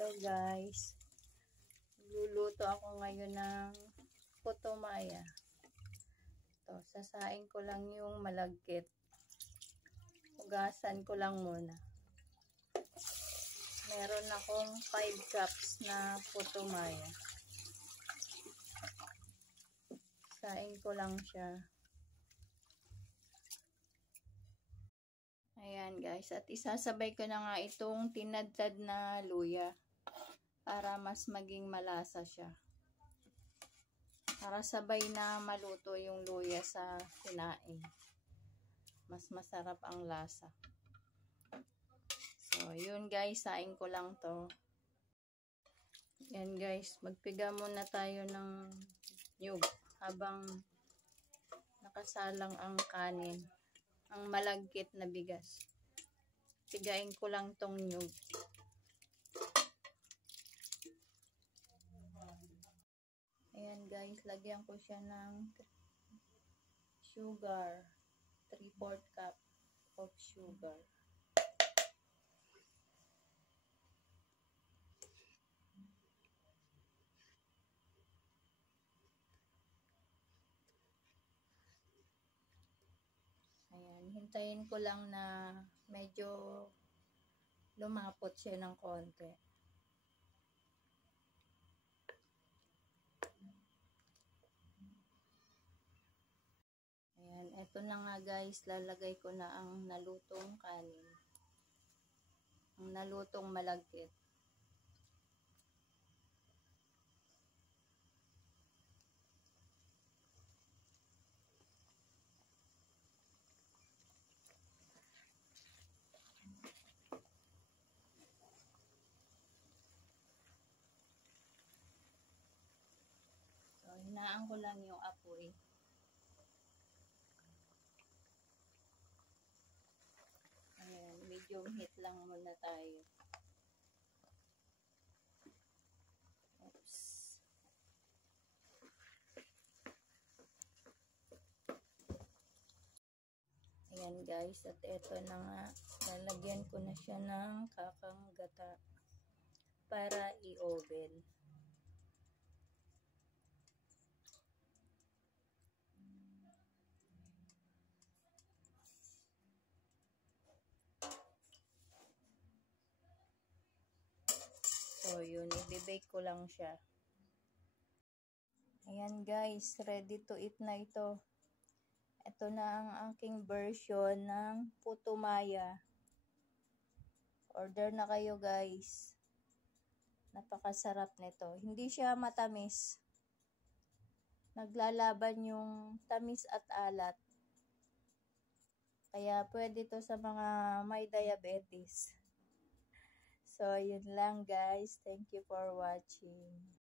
Hello guys, luluto ako ngayon ng puto maya. Ito, sasain ko lang yung malagkit. Hugasan ko lang muna. Meron akong 5 cups na puto maya. Sain ko lang siya. Ayan guys, at isasabay ko na nga itong tinadtad na luya para mas maging malasa siya. Para sabay na maluto yung luya sa kinain. Mas masarap ang lasa. So, yun guys, sain ko lang to. Yan guys, magpiga muna tayo ng nyug habang nakasalang ang kanin. Ang malagkit na bigas. Pigain ko lang tong nyug. Ayan guys, lagyan ko siya ng sugar. 3/4 cup of sugar. Ayan, hintayin ko lang na medyo lumapot siya ng konti. Ayan, eto na nga guys, lalagay ko na ang nalutong kanin. Ang nalutong malagkit. So, hinaan ko lang yung apoy. Ayan, medium heat lang muna tayo. Oops. Ayan guys, at eto na nga, lalagyan ko na siya ng kakang gata para i-oven. So, yun, i-bake ko lang siya. Ayan guys, ready to eat na ito. Ito na ang aking version ng puto maya. Order na kayo guys. Napakasarap nito. Hindi siya matamis. Naglalaban yung tamis at alat. Kaya pwede to sa mga may diabetes. So, yun lang guys. Thank you for watching.